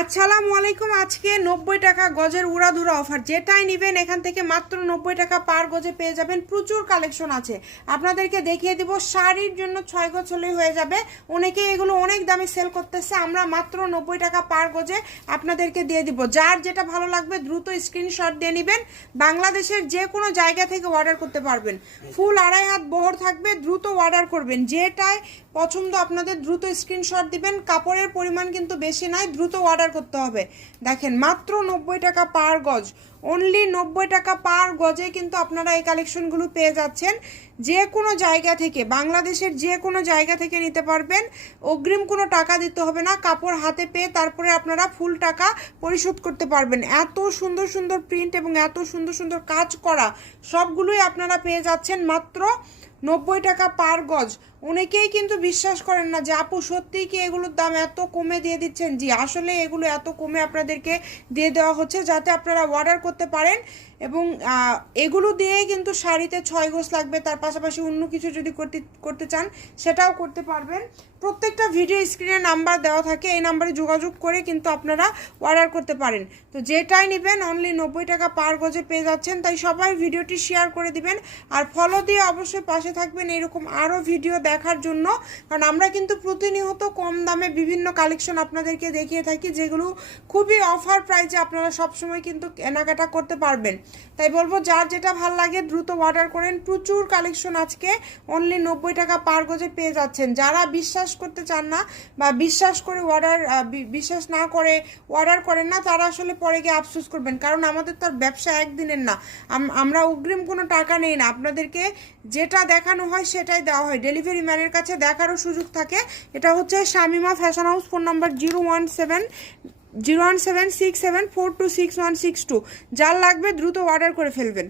আসসালামু আলাইকুম। আজকে 90 টাকা গজের উড়াধুরা অফার, যেটাই নেবেন এখান থেকে মাত্র 90 টাকা পার গজে পেয়ে যাবেন। প্রচুর কালেকশন আছে, আপনাদেরকে দেখিয়ে দিব। শাড়ির জন্য 6 গজ হলেই হয়ে যাবে। অনেকে এগুলো অনেক দামে সেল করতেছে, আমরা মাত্র 90 টাকা পার গজে আপনাদেরকে দিয়ে দিব। যার যেটা ভালো লাগবে দ্রুত স্ক্রিনশট দিয়ে নেবেন। বাংলাদেশের যে কোনো জায়গা থেকে অর্ডার করতে পারবেন। ফুল 2.5 হাত বহর থাকবে, দ্রুত অর্ডার করবেন। যেটাই পছন্দ আপনাদের দ্রুত স্ক্রিনশট দিবেন। কাপড়ের পরিমাণ কিন্তু বেশি নয়, দ্রুত অর্ডার করতে হবে। দেখেন মাত্র 90 টাকা পার গজ, অনলি 90 টাকা পার গজে কিন্তু আপনারা এই কালেকশনগুলো পেয়ে যাচ্ছেন। যে কোনো জায়গা থেকে, বাংলাদেশের যে কোনো জায়গা থেকে নিতে পারবেন। অগ্রিম কোনো টাকা দিতে হবে না, কাপড় হাতে পেয়ে তারপরে আপনারা ফুল টাকা পরিশোধ করতে পারবেন। এত সুন্দর সুন্দর প্রিন্ট এবং এত সুন্দর সুন্দর কাজ করা সবগুলোই আপনারা পেয়ে যাচ্ছেন মাত্র 90 টাকা পার গজ। অনেকেই কিন্তু বিশ্বাস করেন না যে আপু সত্যিই কি এগুলোর দাম এত কমে দিয়ে দিচ্ছেন। জি, আসলে এগুলো এত কমে আপনাদেরকে দিয়ে দেওয়া হচ্ছে যাতে আপনারা অর্ডার করতে পারেন। এবং এগুলো দিয়েই কিন্তু শাড়িতে 6 গজ লাগবে, তার পাশাপাশি অন্য কিছু যদি করতে চান সেটাও করতে পারবেন। প্রত্যেকটা ভিডিও স্ক্রিনে নাম্বার দেওয়া থাকে, এই নাম্বারে যোগাযোগ করে কিন্তু আপনারা অর্ডার করতে পারেন। তো যেটাই নেবেন অনলি 90 টাকা পার গজে পেয়ে যাচ্ছেন। তাই সবাই ভিডিওটি শেয়ার করে দিবেন আর ফলো দিয়ে অবশ্যই পাশে থাকবেন এরকম আরও ভিডিও দেখার জন্য। কারণ আমরা কিন্তু প্রতিনিয়ত কম দামে বিভিন্ন কালেকশন আপনাদেরকে দেখিয়ে থাকি, যেগুলো খুবই অফার প্রাইসে আপনারা সবসময় কিন্তু কেনাকাটা করতে পারবেন। তাই বলবো যার যেটা ভালো লাগে দ্রুত অর্ডার করেন। প্রচুর কালেকশন আজকে অনলি 90 টাকা পার গজে পেয়ে যাচ্ছেন। যারা বিশ্বাস করতে চান না বা বিশ্বাস করে বিশ্বাস না করে অর্ডার করেন না, তারা আসলে পরে গিয়ে আফসোস করবেন। কারণ আমাদের তো আর ব্যবসা একদিনের না, আমরা অগ্রিম কোনো টাকা নেই না। আপনাদেরকে যেটা দেখানো হয় সেটাই দেওয়া হয়, ডেলিভারি ম্যানের কাছে দেখারও সুযোগ থাকে। এটা হচ্ছে Shamima fashion house, phone number 01767426162। যার লাগবে দ্রুত অর্ডার করে ফেলবেন।